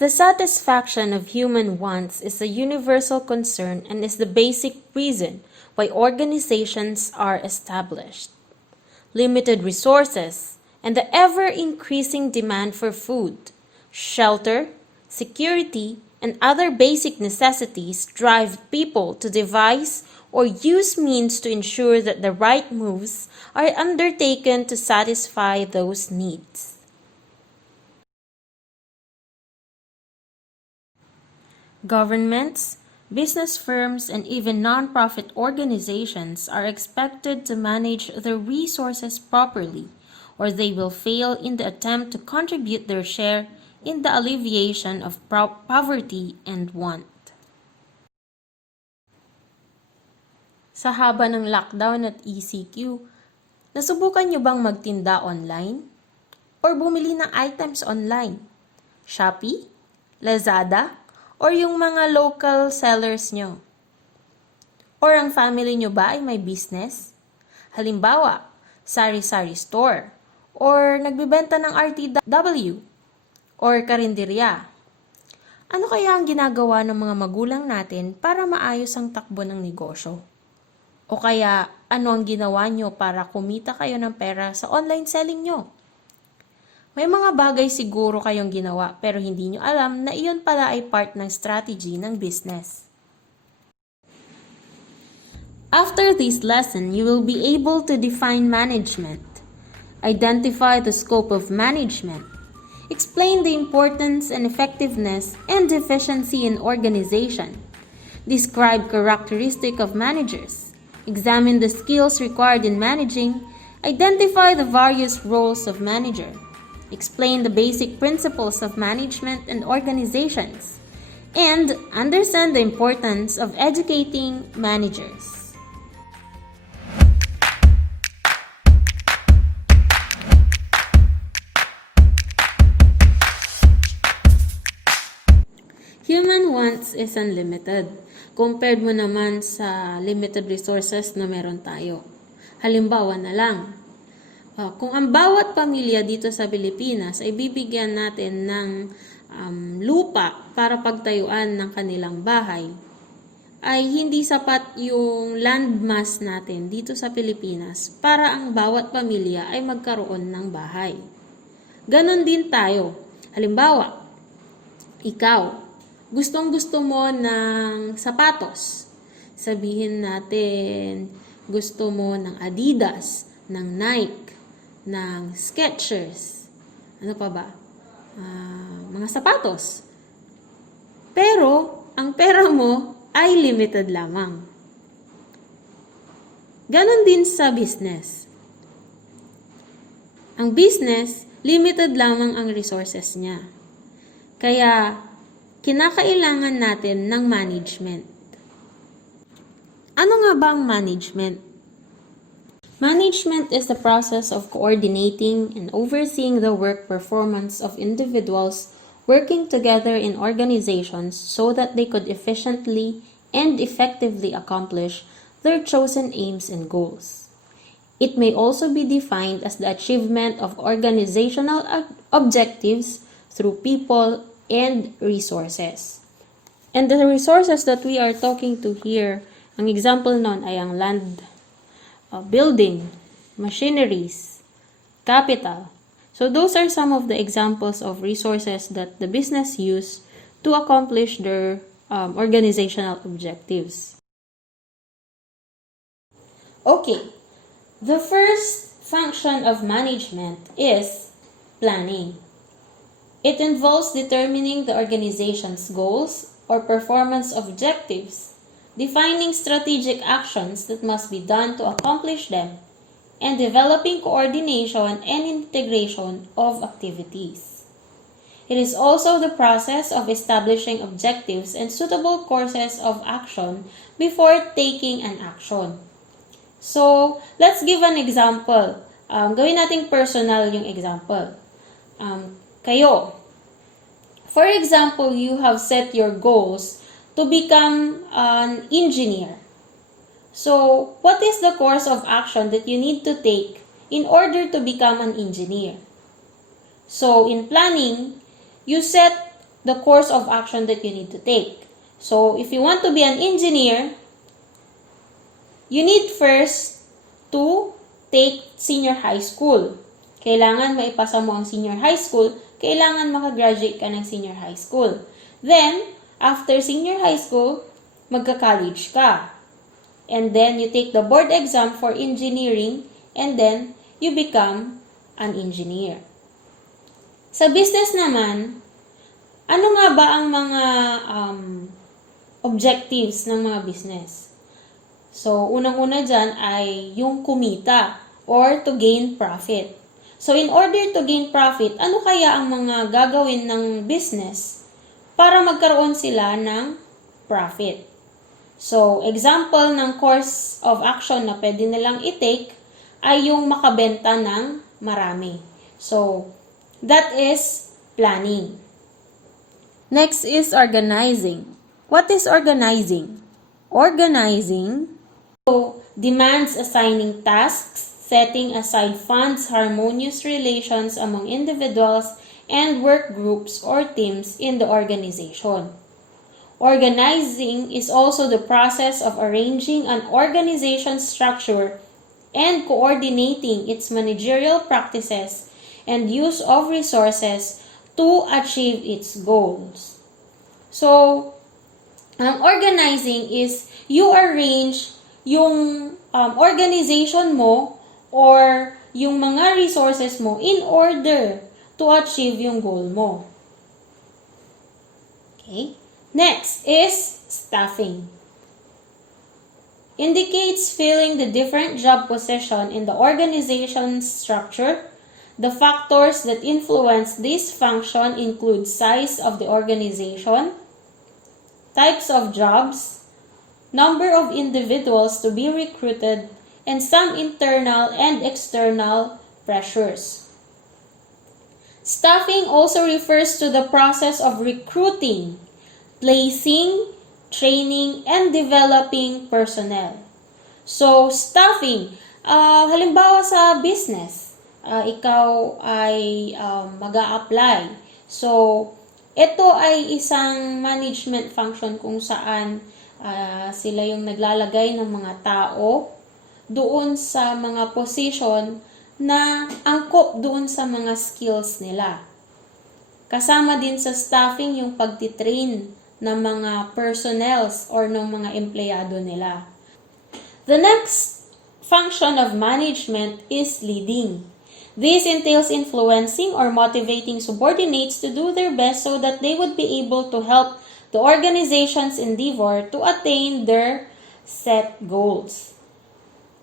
The satisfaction of human wants is a universal concern and is the basic reason why organizations are established. Limited resources and the ever-increasing demand for food, shelter, security, and other basic necessities drive people to devise or use means to ensure that the right moves are undertaken to satisfy those needs. Governments, business firms, and even nonprofit organizations are expected to manage their resources properly, or they will fail in the attempt to contribute their share in the alleviation of poverty and want. Sa haba ng lockdown at ECQ, nasubukan nyo bang magtinda online? Or bumili ng items online? Shopee? Lazada? Or yung mga local sellers nyo? Or ang family nyo ba ay may business? Halimbawa, sari-sari store, or nagbibenta ng RTW, or karinderya. Ano kaya ang ginagawa ng mga magulang natin para maayos ang takbo ng negosyo? O kaya, ano ang ginawa nyo para kumita kayo ng pera sa online selling nyo? May mga bagay siguro kayong ginawa pero hindi nyo alam na iyon pala ay part ng strategy ng business. After this lesson, you will be able to define management, identify the scope of management, explain the importance and effectiveness and efficiency in organization, describe characteristic of managers, examine the skills required in managing, identify the various roles of manager, explain the basic principles of management and organizations, and understand the importance of educating managers. Human wants is unlimited. Compared mo naman sa limited resources na meron tayo. Halimbawa na lang, kung ang bawat pamilya dito sa Pilipinas ay bibigyan natin ng lupa para pagtayuan ng kanilang bahay, ay hindi sapat yung land mass natin dito sa Pilipinas para ang bawat pamilya ay magkaroon ng bahay. Ganon din tayo. Halimbawa, ikaw, gustong-gusto mo ng sapatos. Sabihin natin, gusto mo ng Adidas, ng Nike, ng Skechers, ano pa ba? Mga sapatos. Pero, ang pera mo ay limited lamang. Ganon din sa business. Ang business, limited lamang ang resources niya. Kaya, kinakailangan natin ng management. Ano nga ba ang management? Management is the process of coordinating and overseeing the work performance of individuals working together in organizations so that they could efficiently and effectively accomplish their chosen aims and goals. It may also be defined as the achievement of organizational objectives through people and resources. And the resources that we are talking to here, ang example nun ay ang land, building, machineries, capital. So those are some of the examples of resources that the business use to accomplish their organizational objectives. Okay, the first function of management is planning. It involves determining the organization's goals or performance objectives, defining strategic actions that must be done to accomplish them, and developing coordination and integration of activities. It is also the process of establishing objectives and suitable courses of action before taking an action. So, let's give an example. Gawin nating personal yung example. Kayo, for example, you have set your goals to become an engineer. So, what is the course of action that you need to take in order to become an engineer? So, in planning, you set the course of action that you need to take. So, if you want to be an engineer, you need first to take senior high school. Kailangan maipasa mo ang senior high school, kailangan makagraduate ka ng senior high school. Then, after senior high school, magka-college ka. And then, you take the board exam for engineering, and then, you become an engineer. Sa business naman, ano nga ba ang mga objectives ng mga business? So, unang-una dyan ay yung kumita or to gain profit. So, in order to gain profit, ano kaya ang mga gagawin ng business para magkaroon sila ng profit? So, example ng course of action na pwede nilang i-take ay yung makabenta ng marami. So, that is planning. Next is organizing. What is organizing? Organizing demands assigning tasks, setting aside funds, harmonious relations among individuals, and work groups or teams in the organization. Organizing is also the process of arranging an organization's structure and coordinating its managerial practices and use of resources to achieve its goals. So, ang organizing is you arrange yung organization mo or yung mga resources mo in order to achieve yung goal mo. Okay? Next is staffing. Indicates filling the different job position in the organization's structure. The factors that influence this function include size of the organization, types of jobs, number of individuals to be recruited, and some internal and external pressures. Staffing also refers to the process of recruiting, placing, training, and developing personnel. So, staffing, halimbawa sa business, ikaw ay mag-a-apply. So, ito ay isang management function kung saan sila yung naglalagay ng mga tao doon sa mga position na angkop doon sa mga skills nila. Kasama din sa staffing yung pagtitrain ng mga personnels or ng mga empleyado nila. The next function of management is leading. This entails influencing or motivating subordinates to do their best so that they would be able to help the organization's endeavor to attain their set goals.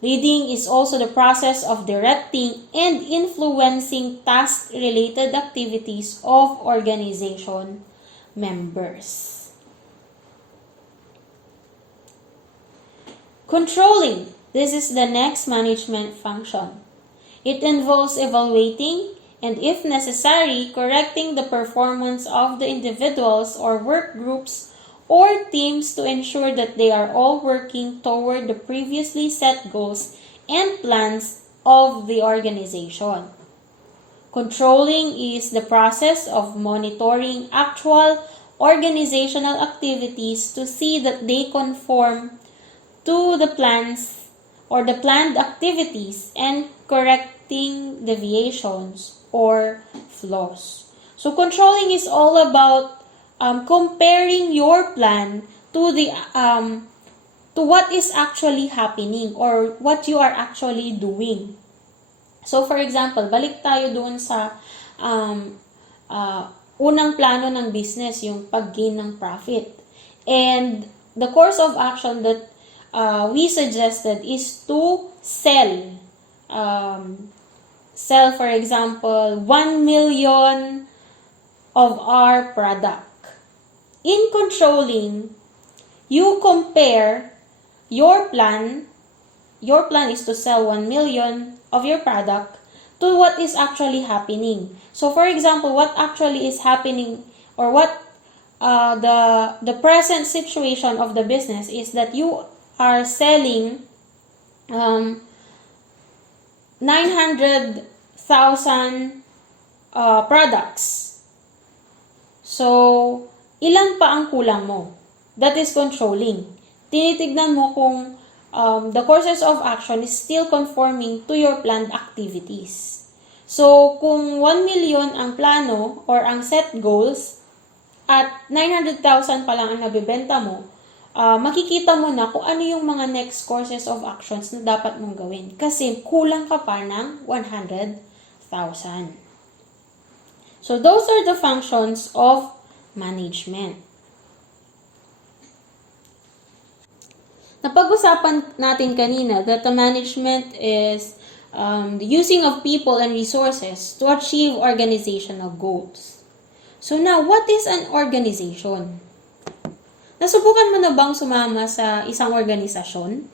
Leading is also the process of directing and influencing task-related activities of organization members. Controlling. This is the next management function. It involves evaluating and, if necessary, correcting the performance of the individuals or work groups or teams to ensure that they are all working toward the previously set goals and plans of the organization. Controlling is the process of monitoring actual organizational activities to see that they conform to the plans or the planned activities and correcting deviations or flaws. So, controlling is all about comparing your plan to the to what is actually happening or what you are actually doing. So, for example, balik tayo doon sa unang plano ng business, yung pag-gain ng profit. And the course of action that we suggested is to sell. Sell, for example, 1 million of our product. In controlling, you compare your plan. Your plan is to sell 1 million of your product to what is actually happening. So, for example, what actually is happening or what the present situation of the business is that you are selling 900,000 products. So, ilan pa ang kulang mo? That is controlling. Tinitignan mo kung the courses of action is still conforming to your planned activities. So, kung 1 million ang plano or ang set goals at 900,000 pa lang ang nabibenta mo, makikita mo na kung ano yung mga next courses of actions na dapat mong gawin. Kasi kulang ka pa ng 100,000. So, those are the functions of management. Napag-usapan natin kanina that the management is the using of people and resources to achieve organizational goals. So now, what is an organization? Nasubukan mo na bang sumama sa isang organisasyon?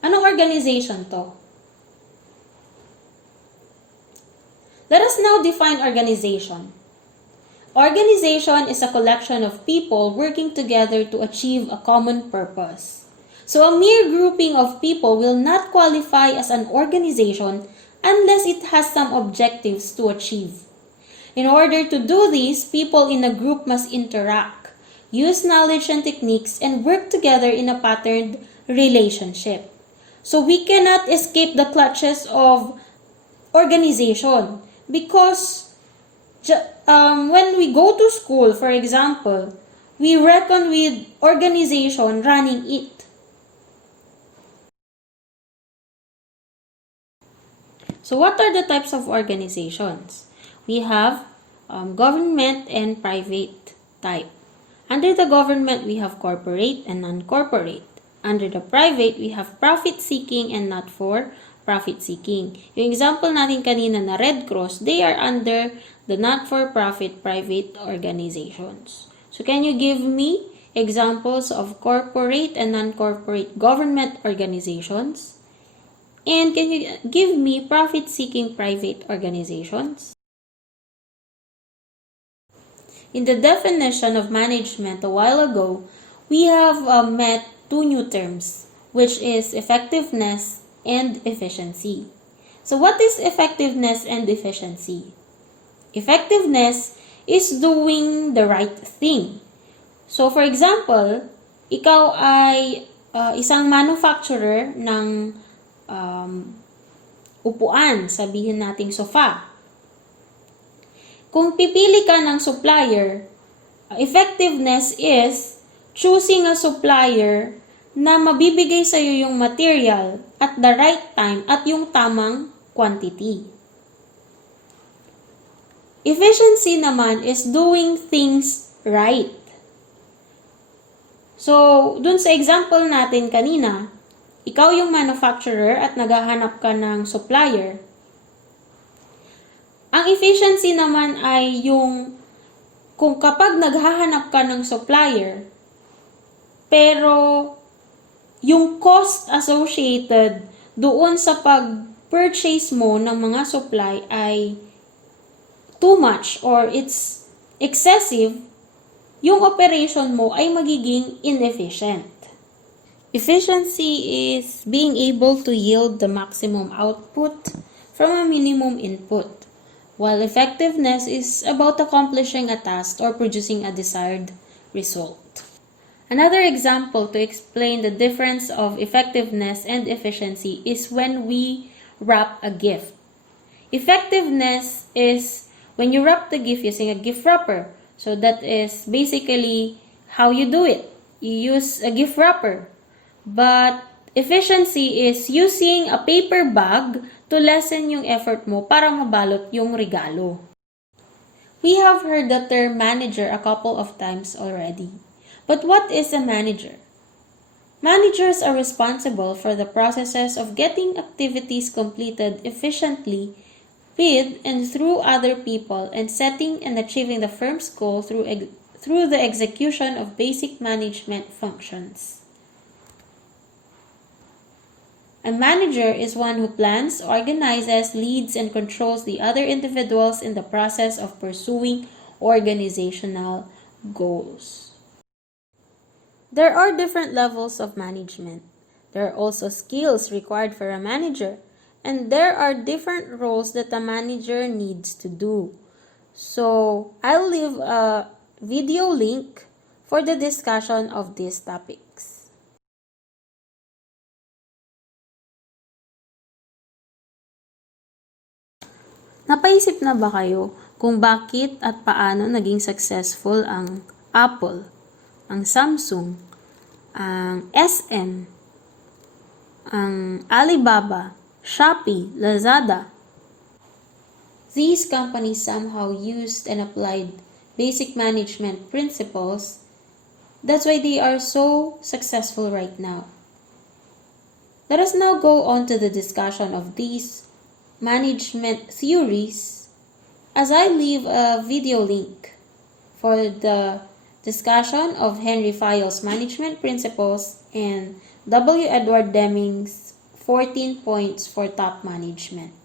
Anong organization to? Let us now define organization. Organization is a collection of people working together to achieve a common purpose. So a mere grouping of people will not qualify as an organization unless it has some objectives to achieve. In order to do this, people in a group must interact, use knowledge and techniques, and work together in a patterned relationship. So we cannot escape the clutches of organization because when we go to school, for example, we reckon with organization running it. So what are the types of organizations? We have government and private type. Under the government, we have corporate and non-corporate. Under the private, we have profit-seeking and not for profit-seeking. Yung example natin kanina na Red Cross, they are under the not-for-profit private organizations. So can you give me examples of corporate and non-corporate government organizations? And can you give me profit-seeking private organizations? In the definition of management a while ago, we have met two new terms, which is effectiveness and efficiency. So what is effectiveness and efficiency? Effectiveness is doing the right thing. So for example, ikaw ay isang manufacturer ng upuan, sabihin nating sofa. Kung pipili ka ng supplier, effectiveness is choosing a supplier na mabibigay sa iyo yung material at the right time at yung tamang quantity. Efficiency naman is doing things right. So, dun sa example natin kanina, ikaw yung manufacturer at naghahanap ka ng supplier. Ang efficiency naman ay yung kung kapag naghahanap ka ng supplier, pero yung cost associated doon sa pag-purchase mo ng mga supply ay too much or it's excessive, yung operation mo ay magiging inefficient. Efficiency is being able to yield the maximum output from a minimum input, while effectiveness is about accomplishing a task or producing a desired result. Another example to explain the difference of effectiveness and efficiency is when we wrap a gift. Effectiveness is when you wrap the gift using a gift wrapper. So that is basically how you do it. You use a gift wrapper. But efficiency is using a paper bag to lessen yung effort mo para mabalot yung regalo. We have heard the term manager a couple of times already. But what is a manager? Managers are responsible for the processes of getting activities completed efficiently with and through other people and setting and achieving the firm's goal through the execution of basic management functions. A manager is one who plans, organizes, leads, and controls the other individuals in the process of pursuing organizational goals. There are different levels of management. There are also skills required for a manager, and there are different roles that a manager needs to do. So, I'll leave a video link for the discussion of these topics. Napaisip na ba kayo kung bakit at paano naging successful ang Apple, ang Samsung, ang SM, ang Alibaba, Shopee, Lazada? These companies somehow used and applied basic management principles. That's why they are so successful right now. Let us now go on to the discussion of these management theories as I leave a video link for the discussion of Henry Fayol's management principles and W. Edward Deming's 14 points for top management.